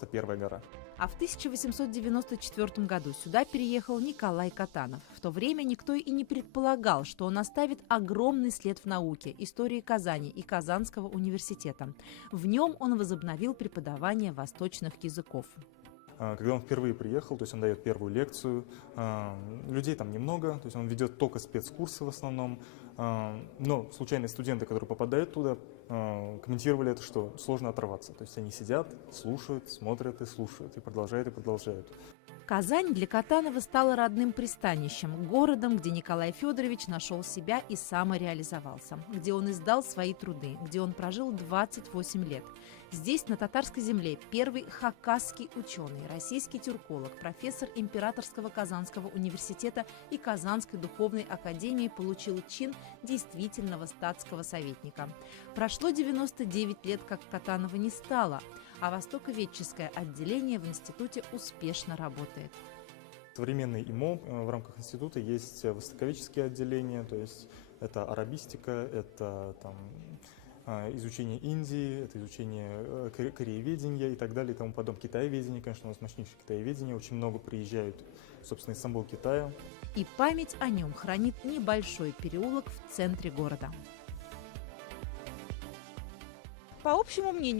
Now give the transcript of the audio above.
Это первая гора. А в 1894 году сюда переехал Николай Катанов. В то время никто и не предполагал, что он оставит огромный след в науке, истории Казани и Казанского университета. В нем он возобновил преподавание восточных языков. Когда он впервые приехал, то есть он дает первую лекцию, людей там немного, то есть он ведет только спецкурсы в основном, но случайные студенты, которые попадают туда, комментировали это, что сложно оторваться. То есть они сидят, слушают, смотрят и слушают, и продолжают, и продолжают. Казань для Катанова стала родным пристанищем, городом, где Николай Федорович нашел себя и самореализовался, где он издал свои труды, где он прожил 28 лет. Здесь, на татарской земле, первый хакасский ученый, российский тюрколог, профессор Императорского Казанского университета и Казанской духовной академии получил чин действительного статского советника. Прошло 99 лет, как Катанова не стало, а востоковедческое отделение в институте успешно работает. Современный ИМО в рамках института есть востоковедческие отделения, то есть это арабистика, это там, изучение Индии, это изучение корееведения и так далее и тому подобное. Китаеведение, конечно, у нас мощнейшее китаеведение, очень много приезжают, собственно, из самого Китая. И память о нем хранит небольшой переулок в центре города. По общему мнению,